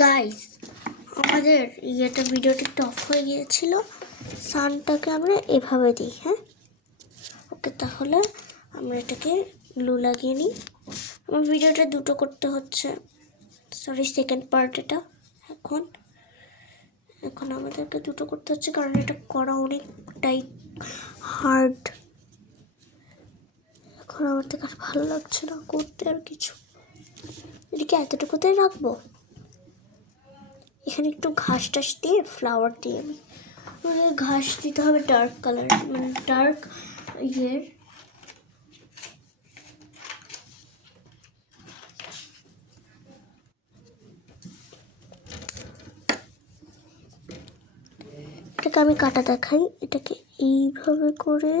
Guys, আমাদের ভিডিওটা একটু অফ হয়ে গিয়েছিল। সানটাকে আমরা এভাবে দিই। হ্যাঁ, ওকে, তাহলে আমরা এটাকে গ্লু লাগিয়ে নিই। আমার ভিডিওটা দুটো করতে হচ্ছে, সরি, সেকেন্ড পার্ট এটা। এখন এখন আমাদেরকে দুটো করতে হচ্ছে কারণ এটা করা অনেকটাই হার্ড। এখন আমার থেকে আর ভালো লাগছে না করতে আর কিছু। এটাকে এতটুকুতেই রাখবো। এখানে একটু ঘাস টাস দিয়ে ফ্লাওয়ার দিয়ে আমাদের ঘাস দিতে হবে ডার্ক কালার, মানে ডার্ক ইয়ের। এটাকে আমি কাটা দেখাই। এটাকে এইভাবে করে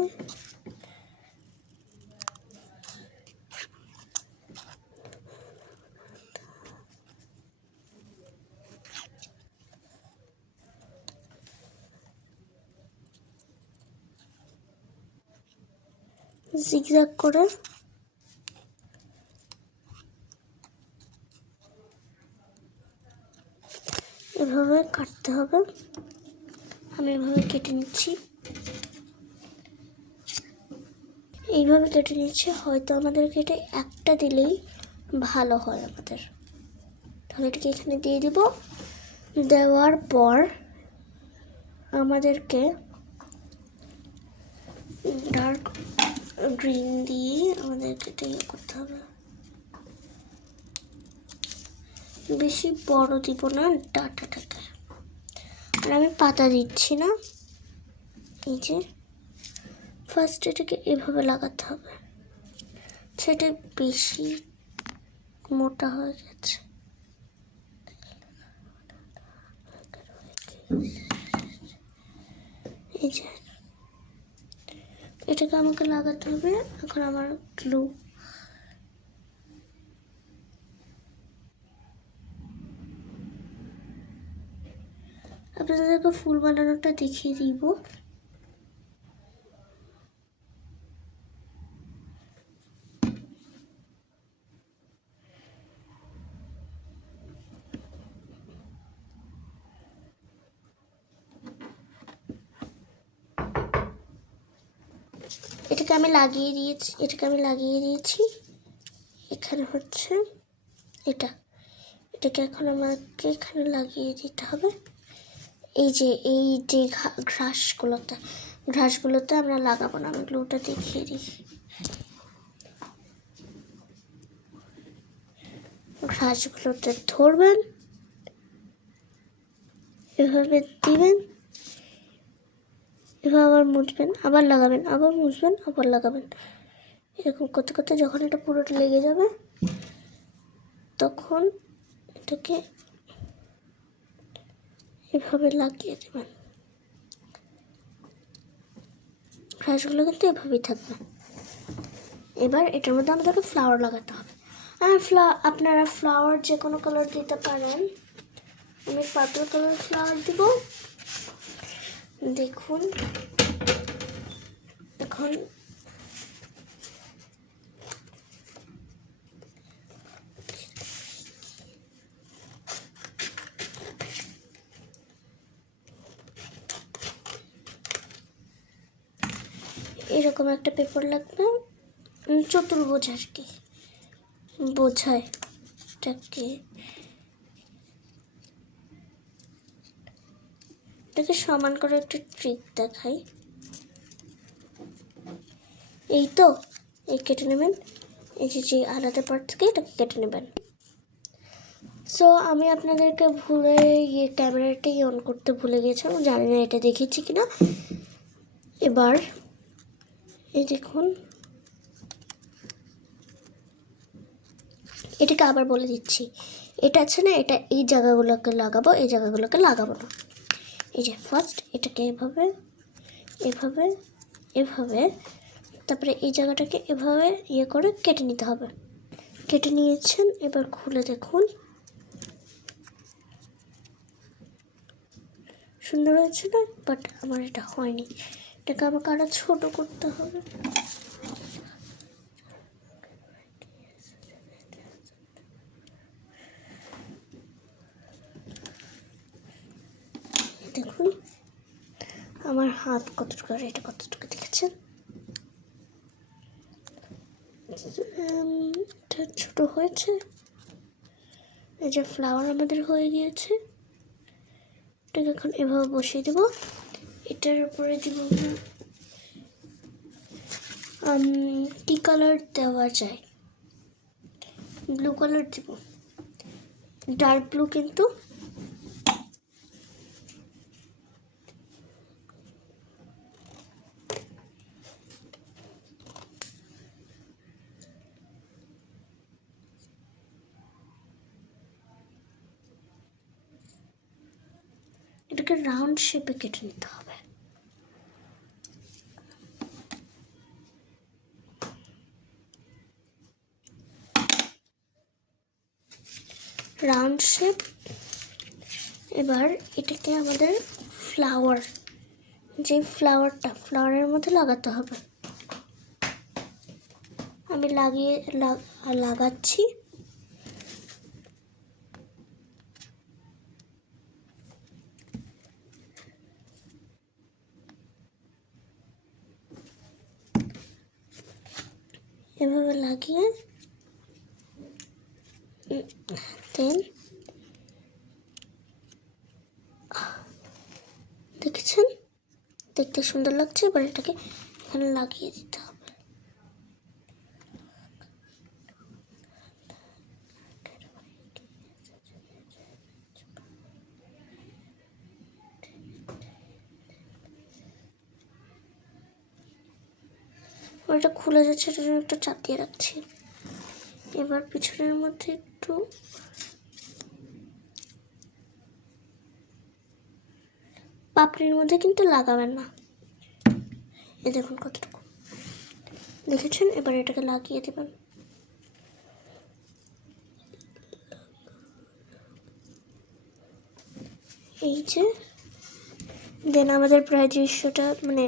জিগজ্যাগ করে এভাবে কাটতে হবে। আমি এভাবে কেটে নিচ্ছি, এইভাবে কেটে নিচ্ছি। হয়তো আমাদের কেটে একটা দিলেই ভালো হয় আমাদের। তাহলে এটাকে এখানে দিয়ে দিব। দেওয়ার পর আমাদেরকে ডার্ক গ্রিন দিয়ে আমাদেরকে এটা ইয়ে করতে হবে। বেশি বড় দিব না ডাটাটাকে। আর আমি পাতা দিচ্ছি না। এই যে ফার্স্ট এটাকে এভাবে লাগাতে হবে। সেটা বেশি মোটা হয়ে গেছে। এই যে এটাকে আমাকে লাগাতে হবে। এখন আমার গ্লু, আপনাদেরকে ফুল বানানোটা দেখিয়ে দিব। এটাকে আমি লাগিয়ে দিয়েছি। এখানে হচ্ছে এটাকে এখন আমাকে এখানে লাগিয়ে দিতে হবে। এই যে ঘাসগুলোতে আমরা লাগাবো না। আমি গ্লুটা দেখিয়ে দিই। ঘাসগুলোতে ধরবেন, এভাবে দিবেন, এভাবে আবার মুছবেন, আবার লাগাবেন, আবার মুছবেন, আবার লাগাবেন। এরকম করতে করতে যখন এটা পুরোটা লেগে যাবে তখন এটাকে এভাবে লাগিয়ে দেবেন। ঘাসগুলো কিন্তু এভাবেই থাকবে। এবার এটার মধ্যে আমাদেরকে ফ্লাওয়ার লাগাতে হবে। আর আপনারা ফ্লাওয়ার যে কোনো কালার দিতে পারেন। আমি পার্পল কালার ফ্লাওয়ার দিব। দেখুন, এখন এরকম একটা পেপার লাগবে, চতুর্ভুজ আর কি বোঝায় এটাকে। এটাকে সমান করে একটা ট্রিক দেখাই। এই তো, এই কেটে নেবেন। এই যে আলাদা পার্ট থেকে এটাকে কেটে নেবেন। সো আমি আপনাদেরকে ক্যামেরাটাই অন করতে ভুলে গেছিলাম, জানি না এটা দেখেছি কিনা। এবার এই দেখুন, এটাকে আবার বলে দিচ্ছি। এটা আছে না, এটা এই জায়গাগুলোকে লাগাবো, এই জায়গাগুলোকে লাগাবো না। এই যে ফার্স্ট এটাকে এভাবে এভাবে এভাবে, তারপরে এই জায়গাটাকে এভাবে ইয়ে করে কেটে নিতে হবে। কেটে নিয়েছেন, এবার খুলে দেখুন। সুন্দর হয়েছে না? বাট আমার এটা হয়নি। এটাকে আমাকে আরো ছোট করতে হবে। আমার হাত কতটুকু আর এটা কতটুকু দেখেছেন? এটা ছোট হয়েছে। এই যে ফ্লাওয়ার আমাদের হয়ে গিয়েছে। এটাকে এখন এভাবে বসিয়ে দেব। এটার উপরে দিব কি কালার দেওয়া যায়? ব্লু কালার দিব, ডার্ক ব্লু কিন্তু। এটাকে রাউন্ড শেপে কেটে নিতে হবে। Round shape. এবার এটাকে আমাদের ফ্লাওয়ার, যে ফ্লাওয়ারের মধ্যে লাগাতে হবে। আমি লাগাচ্ছি। এভাবে লাগিয়ে দেন দেখেছেন, দেখতে সুন্দর লাগছে। এবার এটাকে এখানে লাগিয়ে দিতে হবে। এটা খুলে যাচ্ছে, এটার জন্য একটু চাপ দিয়ে রাখছি। এবার পিছনের মধ্যে একটু পাপড়ির মধ্যে কিন্তু লাগাবেন না। এ দেখুন কতটুকু দেখেছেন। এবার এটাকে লাগিয়ে দেবেন। এই যে দেন আমাদের প্রায় দৃশ্যটা মানে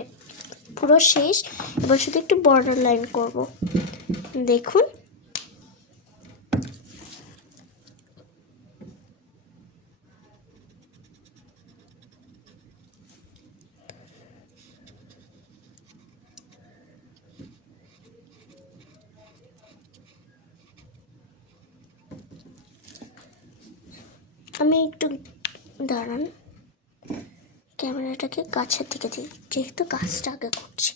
পুরো শেষ। এবার শুধু একটু বর্ডার লাইন করব। দেখুন আমি একটু দাঁড়ান, ক্যামেরাটাকে গাছের দিকে দিই, যেহেতু গাছটা আগে করছি।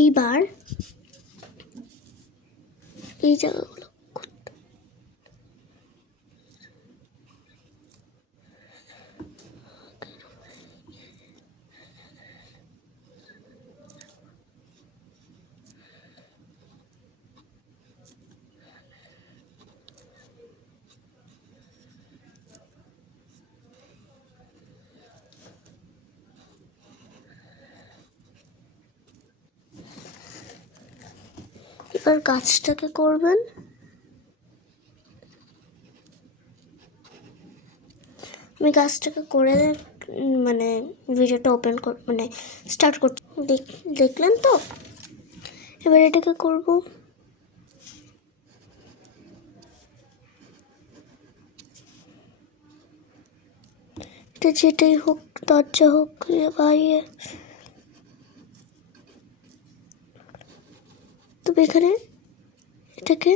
এইবার এই জায়গাগুলো এবার গাছটাকে করবেন। আমি গাছটাকে করে মানে ভিডিওটা ওপেন মানে স্টার্ট করছি। দেখলেন তো? এবার এটাকে করব। এটা যেটাই হোক, দরজা হোক বা তবে এখানে এটাকে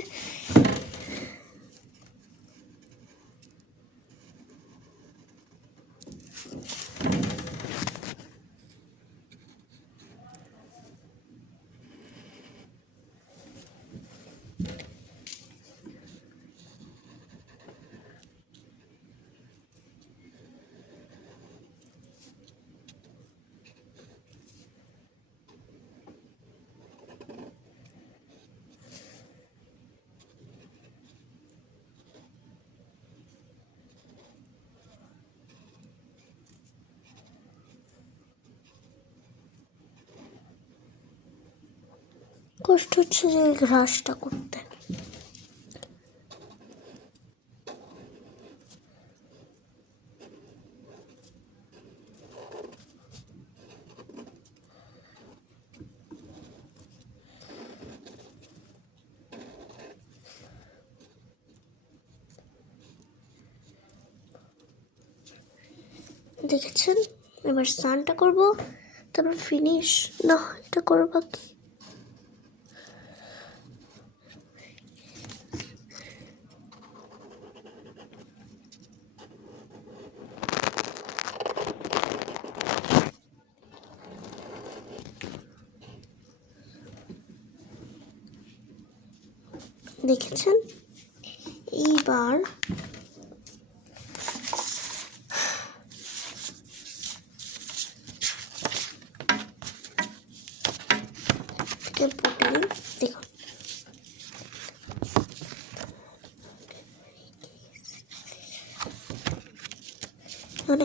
কষ্ট হচ্ছে যে ঘাসটা করতে। দেখেছেন? এবার সানটা করব, তারপর ফিনিশ। না, এটা করব বাকি। দেখেছেন? এইবার পুটিং দেখুন,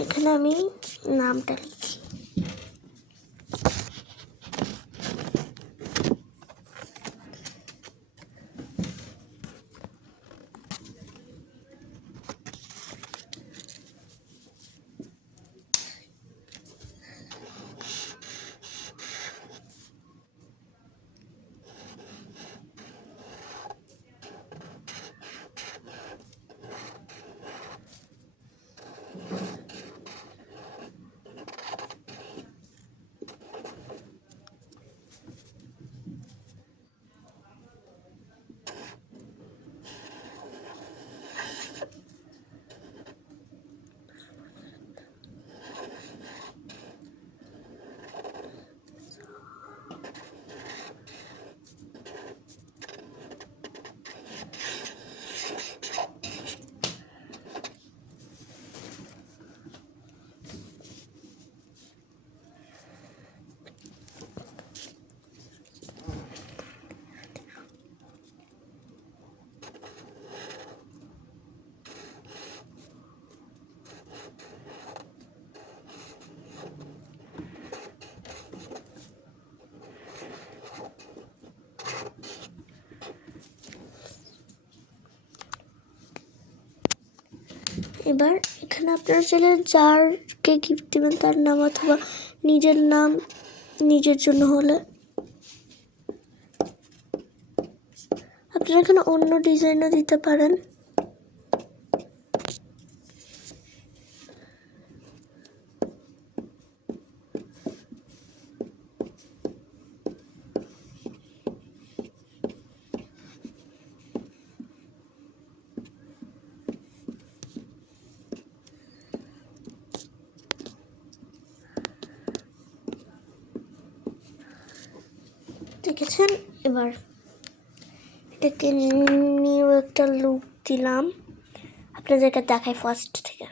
এখানে আমি নামটা লিখি। এবার এখানে আপনারা চাইলে যারকে গিফট দেবেন তার নাম অথবা নিজের নাম, নিজের জন্য হলে আপনারা এখানে অন্য ডিজাইনও দিতে পারেন। দেখেছেন? এবার এটাকে নিউ একটা লুক দিলাম, আপনাদেরকে দেখাই ফার্স্ট থেকে।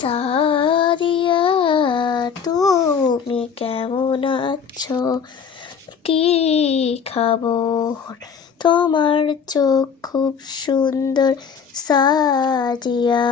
সাদিয়া তুমি কেমন আছো, কি খবর, তোমার চোখ খুব সুন্দর সাদিয়া।